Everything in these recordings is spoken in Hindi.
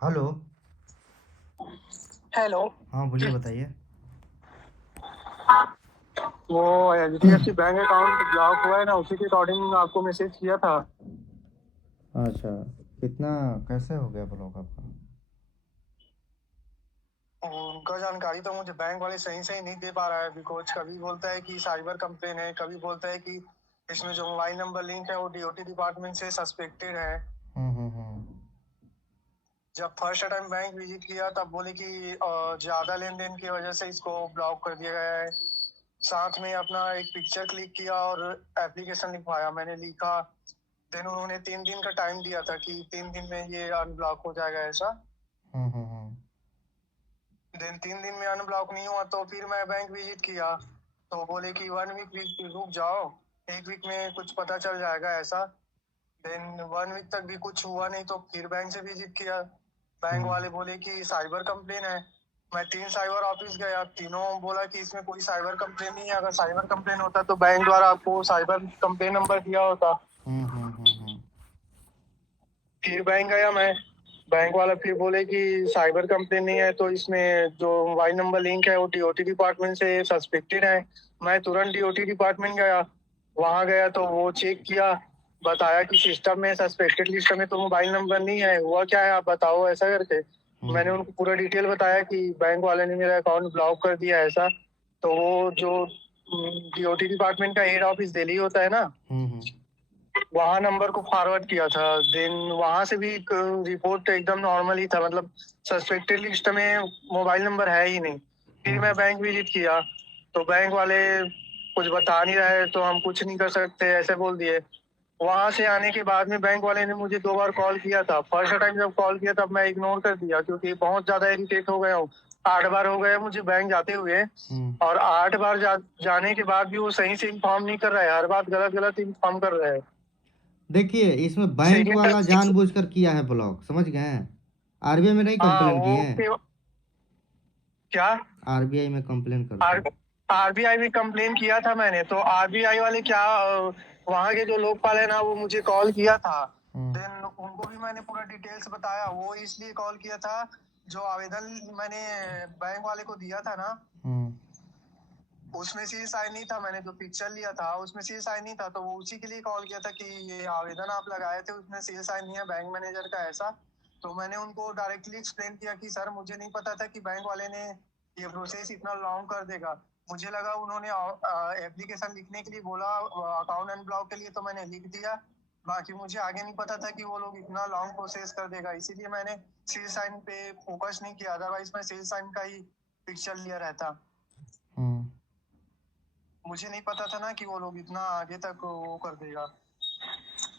हेलो। हेलो। हाँ, बोलिए, बताइए। वो एचडीएफसी बैंक अकाउंट ब्लॉक हुआ है ना, उसी के अकॉर्डिंग आपको मैसेज किया था। अच्छा, कितना कैसे हो गया ब्लॉक आपका? उनका जानकारी तो मुझे बैंक वाले सही सही नहीं दे पा रहा है, बिकॉज कभी बोलता है कि साइबर कंप्लेन है, कभी बोलता है कि इसमें जो मोबाइल नंबर लिंक है वो डीओटी डिपार्टमेंट से सस्पेक्टेड है। हम्म। जब फर्स्ट टाइम बैंक विजिट किया तब बोले कि ज्यादा लेन देन की वजह से इसको ब्लॉक कर दिया गया है। साथ में अपना एक पिक्चर क्लिक किया और एप्लीकेशन लिखवाया, मैंने लिखा। देन उन्होंने 3 दिन का टाइम दिया था कि 3 दिन में ये अनब्लॉक हो जाएगा ऐसा। हम्म। देन 3 दिन में अनब्लॉक नहीं हुआ तो फिर मैं बैंक विजिट किया, तो बोले कि 1 वीक रुक जाओ, 1 वीक में कुछ पता चल जाएगा ऐसा। देन 1 वीक तक भी कुछ हुआ नहीं तो फिर बैंक से विजिट किया। बैंक हम्म। वाले बोले कि साइबर कंप्लेन है। मैं 3 साइबर ऑफिस गया, तीनों बोला कि इसमें कोई साइबर कंप्लेन नहीं है, अगर साइबर कंप्लेन होता तो बैंक द्वारा आपको साइबर कंप्लेन नंबर दिया होता। हम्म। फिर बैंक गया मैं, बैंक वाला फिर बोले कि साइबर कंप्लेन नहीं है, तो इसमें जो मोबाइल नंबर लिंक है वो डीओटी डिपार्टमेंट से सस्पेक्टेड है। मैं तुरंत डीओटी डिपार्टमेंट गया, वहां गया तो वो चेक किया, बताया कि सिस्टम में सस्पेक्टेड लिस्ट में तो मोबाइल नंबर नहीं है, हुआ क्या है आप बताओ ऐसा करके। मैंने उनको पूरा डिटेल बताया कि बैंक वाले ने मेरा अकाउंट ब्लॉक कर दिया ऐसा। तो वो जो डीओटी डिपार्टमेंट का हेड ऑफिस दिल्ली होता है ना, हम्म। वहाँ नंबर को फॉरवर्ड किया था। देन वहां से भी रिपोर्ट एकदम नॉर्मल ही था, मतलब सस्पेक्टेड लिस्ट में मोबाइल नंबर है ही नहीं। फिर मैं बैंक विजिट किया तो बैंक वाले कुछ बता नहीं रहे, तो हम कुछ नहीं कर सकते ऐसे बोल दिए। वहां से आने के बाद में बैंक वाले ने मुझे 2 बार कॉल किया था। फर्स्ट टाइम जब कॉल किया तब मैं इग्नोर कर दिया क्योंकि बहुत ज्यादा इरिटेट हो गया हूँ। 8 बार हो गए मुझे बैंक जाते हुए, और 8 बार जाने के बाद भी वो सही से इन्फॉर्म नहीं कर रहा है, हर बात गलत गलत इन्फॉर्म कर रहा है। देखिए, इसमें बैंक सेकेंड वाला टाइम। जानबूझकर किया है ब्लॉक, समझ गए हैं? आरबीआई में नहीं हाँ कंप्लेन किए वो हैं? क्या, आरबीआई में कंप्लेन करते हैं। आरबीआई में कंप्लेन किया था मैंने, तो आरबीआई वाले क्या, वहाँ के जो लोकपाल है ना वो मुझे कॉल किया था। देन उनको भी मैंने पूरा डिटेल्स बताया, वो इसलिए कॉल किया था, जो आवेदन मैंने बैंक वाले को दिया था ना हम्म। उसमें सील साइन नहीं था, मैंने जो पिक्चर लिया था उसमें सील साइन नहीं था, तो वो उसी के लिए कॉल किया था कि ये आवेदन आप लगाए थे उसमें सील साइन नहीं है बैंक मैनेजर का ऐसा। तो मैंने उनको डायरेक्टली एक्सप्लेन किया कि सर मुझे नहीं पता था कि बैंक वाले ने ये प्रोसेस इतना लॉन्ग कर देगा। मुझे लगा उन्होंने एप्लीकेशन लिखने के लिए बोला अकाउंट अनब्लॉक के लिए, तो मैंने लिख दिया। बाकी मुझे आगे नहीं पता था कि वो लोग इतना लॉन्ग प्रोसेस कर देगा, इसीलिए मैंने सील साइन पे फोकस नहीं किया, अदरवाइज मैं सील साइन का ही पिक्चर लिया रहता। हम्म। मुझे नहीं पता था ना कि वो लोग इतना आगे तक वो कर देगा।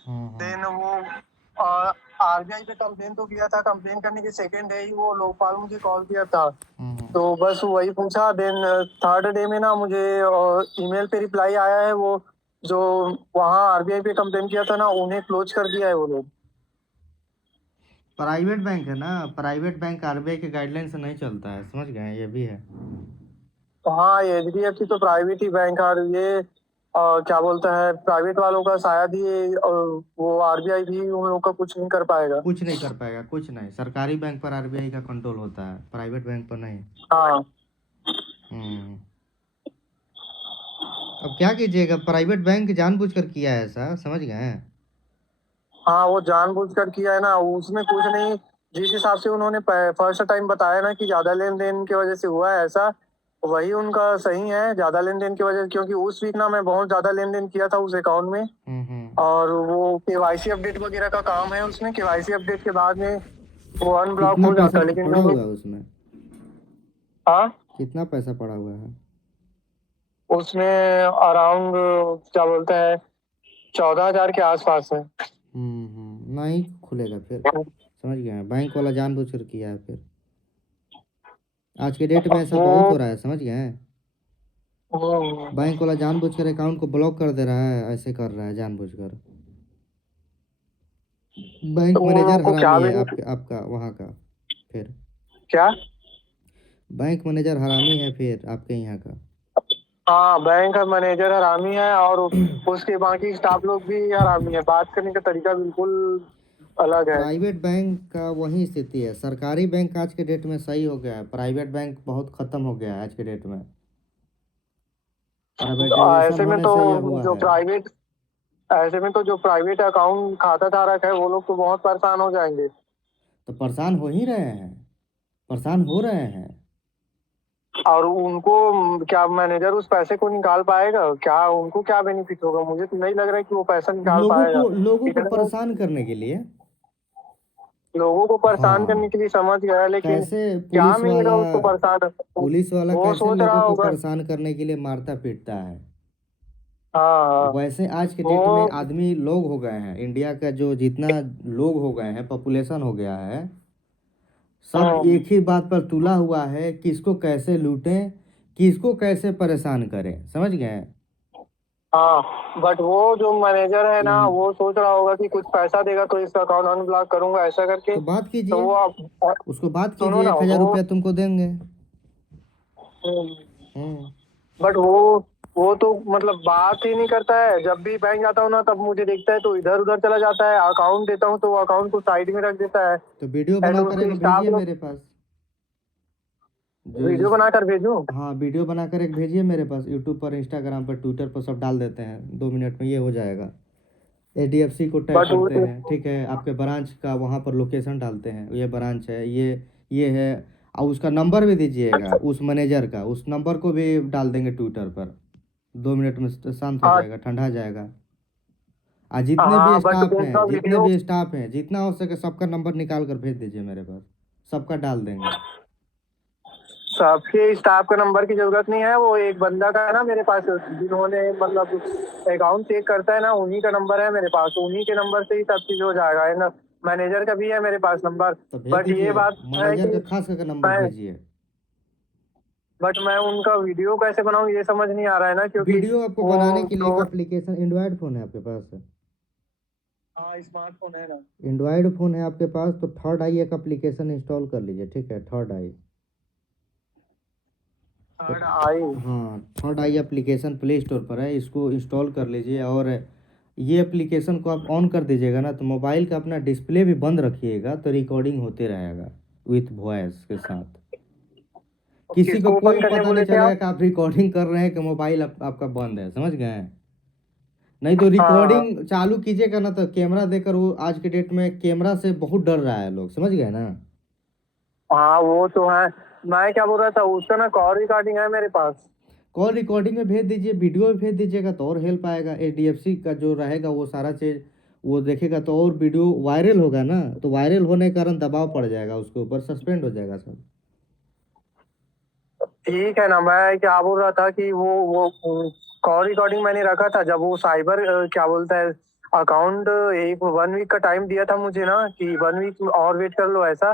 हम्म। देन वो आरबीआई पे कंप्लेन तो किया था, कंप्लेन करने के सेकेंड डे ही वो लोकपाल मुझे कॉल किया था। हम्म। तो बस वही पूछा। देन थर्ड डे में ना मुझे ईमेल पे रिप्लाई आया है, वो जो वहाँ आरबीआई पे कंप्लेन किया था ना उन्हें क्लोज कर दिया है वो लोग। प्राइवेट बैंक है ना, प्राइवेट बैंक आरबीआई के गाइडलाइन से नहीं चलता है, समझ गए? ये भी है। तो हाँ, ये एचडीएफसी तो प्राइवेट ही बैंक है, और ये क्या बोलता है प्राइवेट वालों का शायद ही वो आरबीआई भी उन लोग का कुछ नहीं कर पाएगा। कुछ नहीं कर पाएगा, कुछ नहीं। सरकारी बैंक पर आरबीआई का कंट्रोल होता है, प्राइवेट बैंक पर नहीं। हाँ। हम्म। अब क्या कीजिएगा, प्राइवेट बैंक जानबूझकर किया है ऐसा, समझ गए? हाँ वो जानबूझकर किया है ना, उसमें कुछ नहीं। जिस हिसाब से उन्होंने फर्स्ट टाइम बताया ना कि ज्यादा लेन देन की वजह से हुआ है ऐसा, वही उनका सही है, ज्यादा लेन देन की वजह से, क्योंकि उस वीक ना मैं बहुत ज्यादा लेन देन किया था उस अकाउंट में। और वो केवाईसी अपडेट वगैरह का काम है, उसमें केवाईसी अपडेट के बाद में वो अनब्लॉक कितना हो पैसा जाता है, लेकिन पड़ा जो हुआ लोग। है उसमें? हाँ, कितना पैसा पड़ा हुआ है? उसमें अराउंड क्या बोलते हैं 14,000 के आसपास है। नहीं खुलेगा फिर, समझ गए? बैंक वाला जानबूझकर किया है फिर। आज के डेट में ऐसा बहुत वो हो रहा है, समझ गए? वो- बैंक वाला जानबूझकर अकाउंट को ब्लॉक कर दे रहा है, ऐसे कर रहा है जानबूझकर। बैंक तो उन लोगों मैनेजर को क्या हरामी भी है आपके, आपका वहाँ का। फिर क्या। बैंक मैनेजर हरामी है फिर आपके यहाँ का। हाँ, बैंक का मैनेजर हरामी है और उसके बाकी स्टाफ लोग भी हरामी है, बात करने का तरीका बिल्कुल अलग है। प्राइवेट बैंक का वही स्थिति है। सरकारी बैंक आज के डेट में सही हो गया है, प्राइवेट बैंक बहुत खत्म हो गया है आज के डेट में। प्राइवेटाइजेशन ऐसे में होने तो से यह हुआ जो है। प्राइवेट ऐसे में तो जो प्राइवेट अकाउंट खाता धारक है वो लोग तो बहुत परेशान हो जाएंगे। तो परेशान हो ही रहे हैं, परेशान हो रहे हैं। और उनको क्या मैनेजर उस पैसे को निकाल पाएगा क्या? उनको क्या बेनिफिट होगा? मुझे तो नहीं लग रहा है कि वो पैसा निकाल पाएगा। लोगों को इतना परेशान करने के लिए। लोगों को परेशान करने हाँ, के लिए समझ गया, लेकिन कैसे क्या पुलिस मिलेगा वाला उसको परेशान? पुलिस वाला वो कैसे सोच रहा लोगों को होगा। परेशान करने के लिए मारता पीटता है, हाँ हाँ। वैसे आज के डेट में वो आदमी लोग हो गए हैं। इंडिया का जो जितना लोग हो गए हैं, पॉपुलेशन हो गया है, सब हम्म, एक ही बात पर तुला हुआ है, किसको कैसे लूटें, किसको कैसे परेशान करें। समझ गए? हाँ। बट वो जो मैनेजर है ना, इन- वो सोच रहा होगा कि कुछ पैसा देगा तो इसका अकाउंट अनब्लॉक करूंगा ऐसा करके। तो बात तो कीजिए, वो आप उसको बात सुनो कीजिए, ना 1,000 रुपया तुमको देंगे। हम्म, हम्म। बट वो तो मतलब बात ही नहीं करता है। जब भी बैंक जाता हूँ ना तब मुझे देखता है तो इधर उधर चला जाता है। अकाउंट देता हूँ तो वो अकाउंट को साइड में रख देता है। तो वीडियो एंड बनाकर एक उसके स्टाफ भेजिए लोग मेरे पास। जो वीडियो जिस बनाकर भेजूं? हाँ, वीडियो बनाकर एक भेजिए मेरे पास, यूट्यूब पर, इंस्टाग्राम पर, ट्विटर पर सब डाल देते हैं, 2 मिनट में ये हो जाएगा। एचडीएफसी को टैग बट करते हैं, ठीक है, आपके ब्रांच का वहाँ पर लोकेशन डालते हैं, ये ब्रांच है, ये है। और उसका नंबर भी दीजिएगा उस मैनेजर का, उस नंबर को भी डाल देंगे ट्विटर पर। 2 मिनट में शांत हो हाँ जाएगा, ठंडा जाएगा। और जितने भी हाँ, बट स्टाफ हैं, उनका जितने वीडियो भी स्टाफ हैं, जितना हो सके सबका नंबर निकाल कर भेज दीजिए मेरे पास, सबका डाल देंगे। सबके स्टाफ का नंबर की जरूरत नहीं है। वो एक बंदा का है ना मेरे पास, जिन्होंने मतलब अकाउंट चेक करता है ना, उन्हीं का नंबर है मेरे पास। उन्हीं के नंबर से ही सब चीज हो जाएगा, है ना। मैनेजर का भी है मेरे पास नंबर। तो भेज बट ये दीजिए, बात है मैनेजर कि का खास करके नंबर मैं भेजिए। मैं उनका वीडियो कैसे बनाऊं ये समझ नहीं आ रहा है ना, क्योंकि वीडियो आपको वो बनाने के लिए एक जो एप्लीकेशन, एंड्रॉयड फ़ोन है आपके पास? हाँ स्मार्टफोन है ना। एंड्रॉयड फ़ोन है आपके पास तो थर्ड आई एक एप्लीकेशन इंस्टॉल कर लीजिए, ठीक है, थर्ड आई। तो थर्ड आई। हाँ, थर्ड आई एप्लीकेशन प्ले स्टोर पर है, इसको इंस्टॉल कर लीजिए। और ये एप्लीकेशन को आप ऑन कर दीजिएगा ना, तो मोबाइल का अपना डिस्प्ले भी बंद रखिएगा, तो रिकॉर्डिंग होते रहेगा विथ वॉइस के साथ। किसी को किसको कोई ओपन करने पता नहीं बोले थे चलेगा आप? कि आप रिकॉर्डिंग कर रहे हैं कि मोबाइल आपका बंद है। समझ गए? नहीं तो हाँ रिकॉर्डिंग चालू कीजिएगा ना, तो कैमरा देकर, वो आज के डेट में कैमरा से बहुत डर रहा है लोग। समझ गए ना? हाँ, वो तो है। मैं क्या बोल रहा था, उसका ना कॉल रिकॉर्डिंग है मेरे पास। कॉल रिकॉर्डिंग में भेज दीजिए, वीडियो भी भेज दीजिएगा तो और हेल्प आएगा। एचडीएफसी का जो रहेगा वो सारा चीज़ वो देखेगा, तो और वीडियो वायरल होगा ना, तो वायरल होने के कारण दबाव पड़ जाएगा उसके ऊपर, सस्पेंड हो जाएगा सब। ठीक है ना। मैं क्या बोल रहा था कि वो कॉल रिकॉर्डिंग मैंने रखा था जब वो साइबर क्या बोलता है, अकाउंट एक 1 वीक का टाइम दिया था मुझे ना, कि 1 वीक और वेट कर लो ऐसा।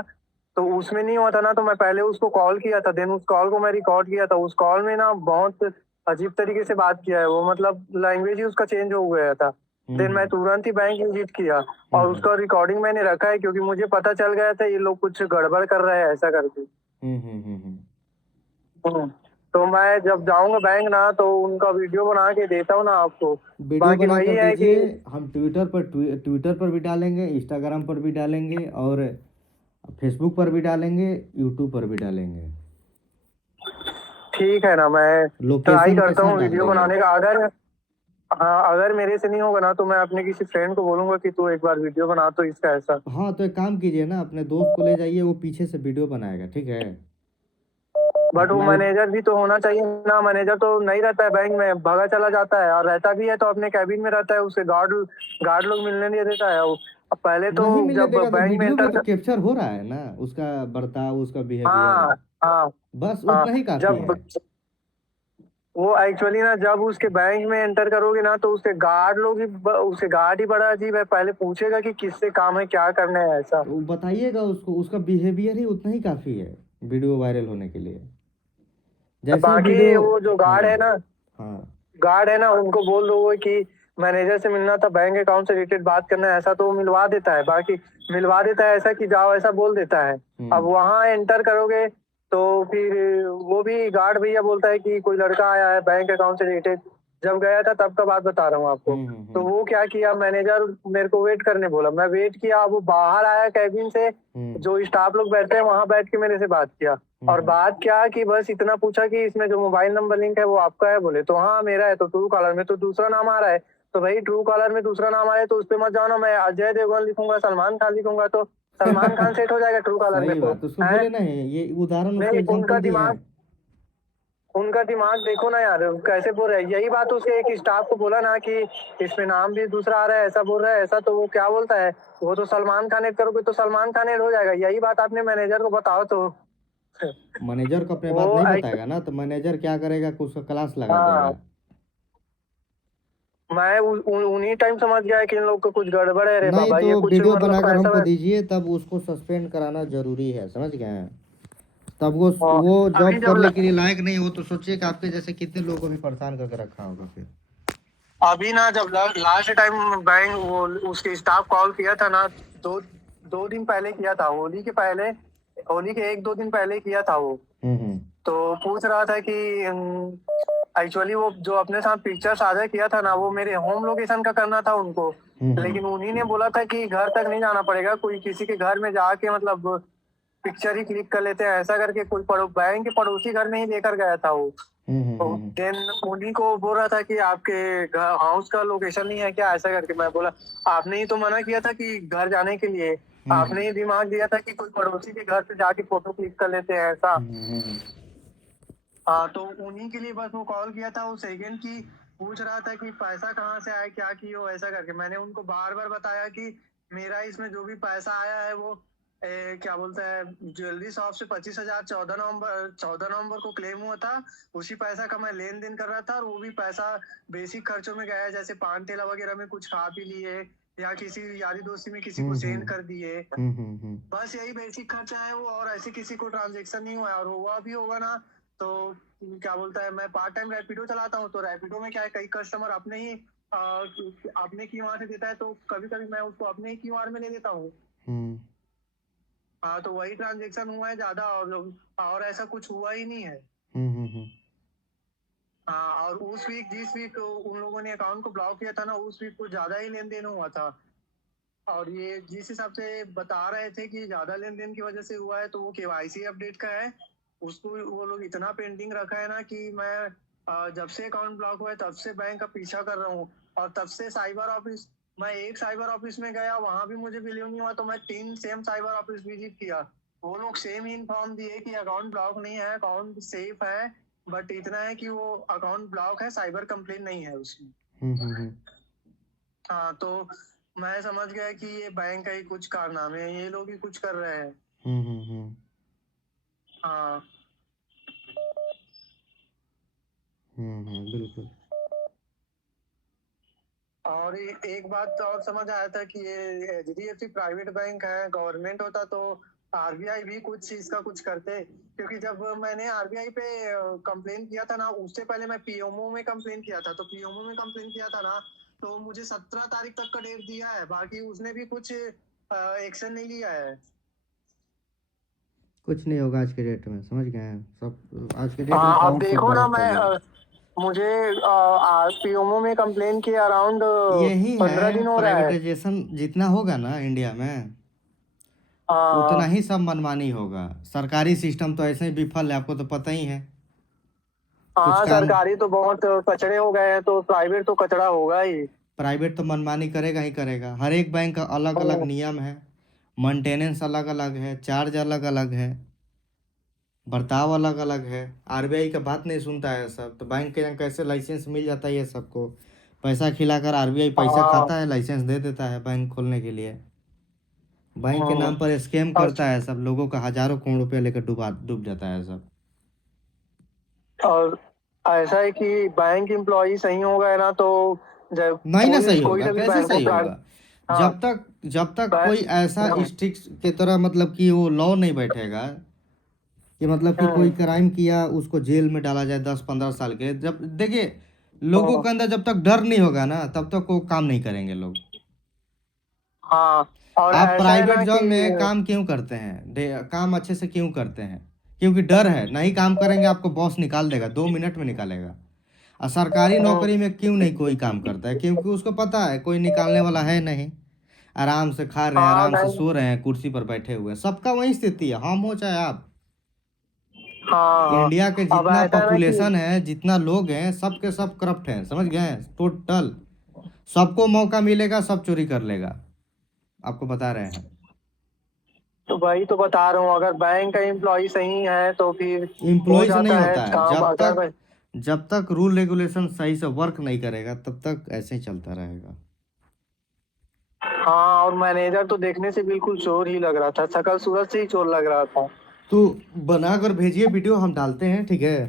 तो उसमें नहीं हुआ था ना, तो मैं पहले उसको कॉल किया था, देन उस कॉल को मैं रिकॉर्ड किया था। उस कॉल में ना बहुत अजीब तरीके से बात किया है वो, मतलब लैंग्वेज ही उसका चेंज हो गया था। देन मैं हम्म। तुरंत ही बैंक विजिट किया हम्म। और उसका रिकॉर्डिंग मैंने रखा है, क्योंकि मुझे पता चल गया था ये लोग कुछ गड़बड़ कर रहे हैं ऐसा करके। हम्म। हम्म। हम्म। हम्म। तो मैं जब जाऊंगा बैंक ना तो उनका वीडियो बना के देता हूँ ना आपको। वीडियो बाकी बना वही कर है दीजिए। कि हम ट्विटर पर भी डालेंगे, इंस्टाग्राम पर भी डालेंगे, और फेसबुक पर भी डालेंगे, यूट्यूब पर भी डालेंगे। ठीक है ना। मैं ट्राई लोकेशन के करता साथ हूँ डाल वीडियो देंगे। बनाने का। अगर हाँ, अगर मेरे से नहीं होगा ना तो मैं अपने किसी फ्रेंड को बोलूंगा कि तू एक बार वीडियो बना तो इसका ऐसा। हाँ, तो एक काम कीजिए ना, अपने दोस्त को ले जाइए, वो पीछे से वीडियो बनाएगा, ठीक है। बट वो अपना एक मैनेजर भी तो होना चाहिए ना। मैनेजर तो नहीं रहता है बैंक में, भगा चला जाता है, और रहता भी है तो अपने कैबिन में रहता है। उसे गार्ड गार्ड लोग मिलने नहीं देता है वो। अब पहले तो नहीं मिलने जब देगा, तो बैंक में वीडियो में एंटर तो कैप्चर हो रहा है ना, उसका बर्ताव, उसका बिहेवियर। हाँ हाँ बस हाँ। उतना ही काफ़ी जब है। वो एक्चुअली ना, जब उसके बैंक में एंटर करोगे ना तो उसके गार्ड लोग ही उसे गार्ड ही बड़ा अजीब है। पहले पूछेगा कि किससे काम है, क्या करना है ऐसा। तो बताइएगा उसको, उसका बिहेवियर ही उतना ही काफ़ी है वीडियो वायरल होने के लिए। जैसे ही वीडियो। बाकी वो जो हाँ। हाँ। गार्ड है ना, उनको बोल दो कि मैनेजर से मिलना था, बैंक अकाउंट से रिलेटेड बात करना है ऐसा, तो वो मिलवा देता है। बाकी मिलवा देता है ऐसा कि जाओ ऐसा बोल देता है। अब हम्म। वहां एंटर करोगे तो फिर वो भी गार्ड भैया बोलता है कि कोई लड़का आया है बैंक अकाउंट से रिलेटेड। जब गया था तब का बात बता रहा हूँ आपको। तो वो क्या किया, मैनेजर मेरे को वेट करने बोला, मैं वेट किया, वो बाहर आया कैबिन से, जो स्टाफ लोग बैठते हैं वहां बैठ के मेरे से बात किया। और बात क्या कि बस इतना पूछा कि इसमें जो मोबाइल नंबर लिंक है वो आपका है, बोले तो हाँ मेरा है। तो ट्रू कॉलर में तो दूसरा नाम आ रहा है, तो भाई ट्रू कॉलर में दूसरा नाम आ रहा है तो उस पर मत जाओ ना, मैं अजय देवगन लिखूंगा, सलमान खान लिखूंगा तो सलमान खान सेट हो जाएगा ट्रू कॉलर में। सही तो बात, उसको है बोले ना, ये उदाहरण उसको नहीं, एग्जांपल दिए हैं। उनका दिमाग देखो ना यार, कैसे बोल रहे हैं। यही बात उसके एक स्टाफ को बोला ना कि इसमें नाम भी दूसरा आ रहा है, ऐसा बोल रहा है ऐसा, तो वो क्या बोलता है, वो तो सलमान खान ऐड करोगे तो सलमान खान ऐड हो जाएगा। यही बात आपने मैनेजर को बताओ तो मैनेजर को अपने बात वो नहीं बताएगा ना, तो मैनेजर क्या करेगा कि उसका क्लास लगा हाँ, देगा। मैं उन्हीं टाइम समझ गया कि इन लोग को कुछ गड़बड़ है रे नहीं बाबा, तो ये कुछ वीडियो मतलब बनाकर पैसा हमको दीजिए, तब उसको सस्पेंड कराना जरूरी है, समझ गए हैं। तब हाँ, वो अभी जॉब करने के लिए लायक नहीं हो, तो सोचिए कि आपके जैसे कितने लोगों को भी परेशान करके रखा होगा फिर। अभी ना जब लास्ट टाइम बैंक वो उसके स्टाफ कॉल किया था ना, दो दो दिन पहले किया था, होली के पहले, होली के एक दो दिन पहले किया था वो। तो पूछ रहा था कि एक्चुअली वो जो अपने साथ पिक्चर साझा किया था ना, वो मेरे होम लोकेशन का करना था उनको। लेकिन उन्हीं ने बोला था कि घर तक नहीं जाना पड़ेगा, कोई किसी के घर में जाके मतलब पिक्चर ही क्लिक कर लेते हैं, ऐसा करके कोई बैंक के पड़ोसी घर में ही लेकर गया था वो। तो देन उन्हीं को बोल रहा था कि आपके हाउस का लोकेशन नहीं है क्या, ऐसा करके। मैं बोला आपने ही तो मना किया था कि घर जाने के लिए, आपने ही दिमाग दिया था कि कोई पड़ोसी के घर पे जाके फोटो क्लिक कर लेते हैं ऐसा। हाँ, तो उन्हीं के लिए बस वो कॉल किया था। वो सेकंड की पूछ रहा था कि पैसा कहाँ से आया, क्या की हो, ऐसा करके। मैंने उनको बार बार बताया कि मेरा इसमें जो भी पैसा आया है वो क्या बोलता है, ज्वेलरी शॉप से 25,000 14 नवंबर को क्लेम हुआ था। उसी पैसा का मैं लेन देन कर रहा था, और वो भी पैसा बेसिक खर्चों में गया है, जैसे पान ठेला वगैरह में कुछ खा पी लिए, या किसी यारी दोस्ती में किसी को सेंड कर दिए। बस यही बेसिक खर्चा है वो, और ऐसे किसी को ट्रांजेक्शन नहीं हुआ है। और हुआ भी होगा ना तो क्या बोलता है, मैं पार्ट टाइम रैपिडो चलाता हूँ, तो रैपिडो में क्या है, कई कस्टमर अपने क्यूआर से देता है, तो कभी कभी मैं उसको अपने ही क्यूआर में ले लेता हूँ। हाँ, तो वही ट्रांजेक्शन हुआ है ज्यादा, और ऐसा कुछ हुआ ही नहीं है। हाँ, और उस वीक जिस वीक उन लोगों ने अकाउंट को ब्लॉक किया था ना, उस वीक कुछ ज्यादा ही लेन देन हुआ था। और ये जिस हिसाब से बता रहे थे कि ज्यादा लेन देन की वजह से हुआ है, तो वो केवाईसी अपडेट का है। उसको वो लोग इतना पेंडिंग रखा है ना कि मैं जब से अकाउंट ब्लॉक हुआ है तब से बैंक का पीछा कर रहा हूँ। और तब से साइबर ऑफिस, मैं एक साइबर ऑफिस में गया, वहां भी मुझे बिलीव नहीं हुआ, तो मैं 3 सेम साइबर ऑफिस विजिट किया। वो लोग सेम ही इन्फॉर्म दिए कि अकाउंट ब्लॉक नहीं है, अकाउंट सेफ है, बट इतना है कि वो अकाउंट ब्लॉक है, साइबर कंप्लेन नहीं है उसमें। हाँ, तो मैं समझ गया कि ये बैंक का ही कुछ कारनामे है, ये लोग ही कुछ कर रहे हैं। हाँ। बिल्कुल। और एक बात तो और समझ आया था कि ये एचडीएफसी प्राइवेट बैंक है, गवर्नमेंट होता तो आरबीआई भी कुछ इसका कुछ करते। क्योंकि जब मैंने आरबीआई पे कंप्लेन किया था ना, उससे पहले मैं पीएमओ में कंप्लेन किया था। तो पीएमओ में कंप्लेन किया था ना, तो मुझे 17 तारीख तक का डेट दिया है, बाकी उसने भी कुछ एक्शन नहीं लिया है। कुछ नहीं होगा आज के डेट में, समझ गए हैं सब। आज के डेट में हाँ, अब अकाउंट सब देखो ना, बर्बाद हो गया। मुझे पीएमओ में कंप्लेन किए अराउंड यही 15 है, दिन हो रहा है। प्राइवेटाइजेशन जितना होगा ना इंडिया में, उतना हाँ ही सब मनमानी होगा। सरकारी सिस्टम तो ऐसे ही विफल है, आपको तो पता ही है। कुछ हाँ, काम, सरकारी तो बहुत कचड़े हो गए हैं, तो प्राइवेट तो कचड़ा होगा ही। प्राइवेट तो मनमानी करेगा ही करेगा। हर एक बैंक का अलग अलग नियम है, मेंटेनेंस अलग अलग है, चार्ज अलग अलग है, बर्ताव अलग अलग है। आरबीआई का बात नहीं सुनता है सब, तो बैंक के यहाँ कैसे लाइसेंस मिल जाता है ये सबको। पैसा खिलाकर आरबीआई पैसा हाँ। खाता है, लाइसेंस दे देता है बैंक खोलने के लिए। बैंक के हम्म, नाम पर स्कैम और करता है सब, लोगों का हजारों करोड़ रुपया लेकर डूब जाता है सब। और ऐसा है कि बैंक एम्प्लॉय सही हो गए ना, तो जब नहीं ना, कोई सही कोई होगा, सा भी कैसे बैंक हो सही होगा? हाँ, जब तक कोई ऐसा बैंक। स्ट्रिक्ट के तरह, मतलब कि वो लॉ नहीं बैठेगा कि मतलब कि कोई हम्म, क्राइम किया उसको जेल में डाला जाए 10-15 साल के। जब देखिए, लोगों हम्म, के अंदर जब तक डर नहीं होगा ना, तब तक वो काम नहीं करेंगे लोग। हाँ, और आप ऐसा है प्राइवेट ना कि जॉब में काम क्यों करते हैं, काम अच्छे से क्यों करते हैं? क्योंकि डर है, नहीं काम करेंगे आपको बॉस निकाल देगा, 2 मिनट में निकालेगा। और सरकारी नौकरी में क्यों नहीं कोई काम करता है? क्योंकि उसको पता है कोई निकालने वाला है नहीं। आराम से खा रहे हैं, हाँ आराम से नहीं। सो रहे हैं, कुर्सी पर बैठे हुए हैं। सबका वही स्थिति है, हम हो चाहे आप। हाँ इंडिया के अब जितना ऐसा है ना कि पॉपुलेशन है, जितना लोग हैं, सब के सब करप्ट हैं, समझ गए हैं? टोटल सबको मौका मिलेगा, सब चोरी कर लेगा। आपको बता रहे हैं। तो वही तो बता रहा हूँ, अगर बैंक का एम्प्लॉय सही है तो फिर हो एम्प्लॉय से नहीं जाता है होता है। काम। अगर जब तक रूल रेगुलेशन सही से वर्क नहीं करेगा, तब तक ऐसे ही चलता रहेगा। हाँ, और मैनेजर तो देखने से बिल्कुल चोर ही लग रहा था, शकल सूरत से ही चोर लग रहा था। तो बनाकर भेजिए वीडियो, हम डालते हैं, ठीक है?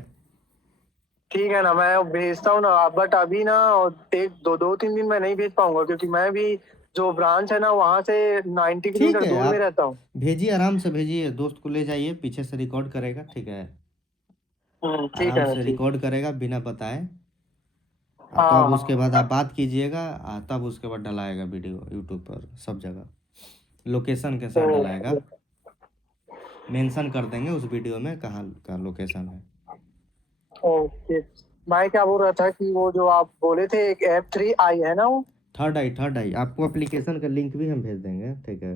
ठीक है ना, मैं भेजता हूँ ना, बट अभी ना एक दो तीन दिन में नहीं भेज पाऊंगा, क्योंकि मैं भी जो ब्रांच है ना वहाँ से 90 ठीक किलोमीटर है, दूर में आप रहता हूँ। भेजिए, आराम से भेजिए, दोस्त को ले जाइए, पीछे से रिकॉर्ड करेगा, ठीक है? ठीक आराम है ना, से ठीक। रिकॉर्ड करेगा बिना बताए। हाँ तब उसके बाद हाँ। आप बात कीजिएगा। तब उसके बाद डलाएगा वीडियो यूट्यूब पर सब जगह, लोकेशन के साथ डलाएगा। ओके। मेंशन कर देंगे उस वीडियो में कहाँ का लोकेशन है। ओके। मैं क्या बोल रहा था कि वो जो आप बोले थे एक F3 आई है ना वो। थर्ड आई आपको एप्लीकेशन का लिंक भी हम भेज देंगे, ठीक है?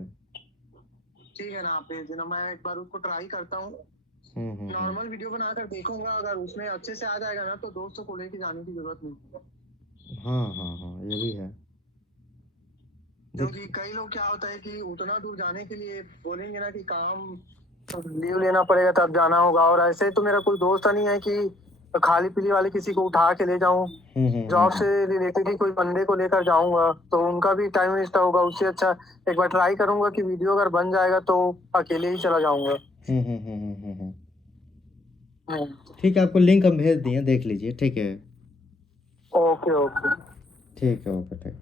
ठीक है ना, आप भेज देना, मैं एक बार उसको ट्राई करता हूँ। हम्म। नॉर्मल वीडियो बनाकर देखूंगा, अगर उसमें अच्छे से आ जाएगा ना तो दोस्तों को लेके जाने की जरूरत नहीं। हाँ हाँ हाँ, ये भी है। देख, क्योंकि कई लोग क्या होता है कि उतना दूर जाने के लिए बोलेंगे ना कि काम लीव लेना पड़ेगा तब जाना होगा, और ऐसे तो मेरा कोई दोस्त नहीं है कि खाली पीली वाले किसी को उठा के ले जाऊं। जॉब से रिलेटेड ही कोई बंदे को लेकर जाऊंगा तो उनका भी टाइम वेस्ट होगा, उससे अच्छा एक बार ट्राई करूंगा कि वीडियो अगर बन जाएगा तो अकेले ही चला जाऊंगा। हम्म। हम्म। ठीक है, आपको लिंक हम भेज दिए, देख लीजिए, ठीक है? Okay okay. ठीक है, ओके, ठीक।